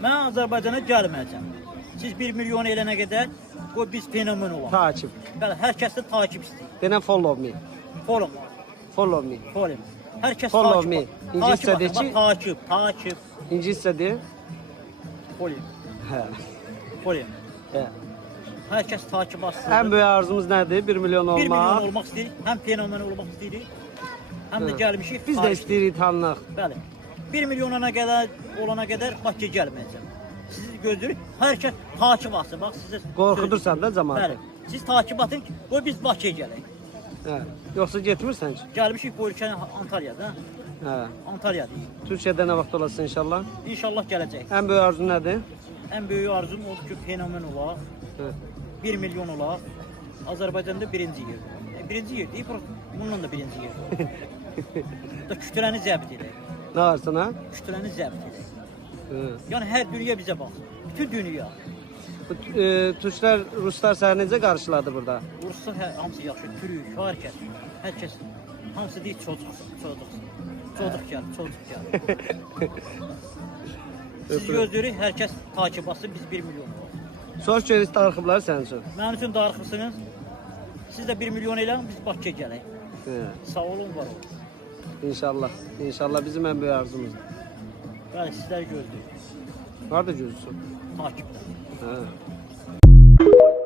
Mən Azərbaycana gəlməyəcəm. Siz 1 milyon elənə qədər qoy biz fenomen olaq. Takip. Bəli, hər kəs də takip istəyir. Denən follow me. Follow. Follow me. Follow. Hər kəs Follow takip. me. İngiliscə de ki, takip. İngiliscə de. Follow. Hə. Follow. Hə. Hər kəs takip atsın. Ən böyük arzumuz nədir? 1 milyon 1 milyon olmaq. olmaq istəyirik. Həm fenomen olmaq istəyirik. Həm də gəlmişik. Biz də istəyirik tanınaq. Bəli. 1 milyona qədər olana qədər Bakıya gəlməyəcəm. Sizi gözləyirik. Hər kəs takip atsın. Bax sizə Qorxudursan da cəmaatı. Bəli. Siz takip atın ki, qoy biz Bakıya gələk. Hə. Yoxsa getmirsən ki? Gəlmişik bu ölkənin Antalyada. Hə. Antalyadayıq. Türkiyədə nə vaxt olasın inşallah? İnşallah gələcək. Ən böyük arzun nədir? Ən böyük arzum odur ki, fenomen olaq. Hə. 1 milyon olaq. Azərbaycanda birinci yer. Birinci yer deyil, bununla da birinci yer. Da kütləni zəbt edək. Nə varsan ha? Kütləni zəbt edək. Hə. Yəni hər dünya bizə baxır. Bütün dünya. Bu, Türklər, Ruslar səni necə qarşıladı burada? Ruslar hamısı yaxşı, türük, hər kəs. Hər kəs hamısı deyir çocuqsun, çocuqsun. Çocuq gəl, çocuq gəl. Siz gözləyirik, hər kəs takip atsın, biz 1 milyon olaq. Soruş görüş darıxıblar sənin üçün. Mənim üçün darıxırsınız. Siz də 1 milyon eləyən, biz Bakıya gələk. Hə. Sağ olun, var olun. İnşallah. İnşallah bizim ən böyük arzumuzdur. Bəli, sizləri gözləyirik. Harada gözlüsün? Takipdə. Hə.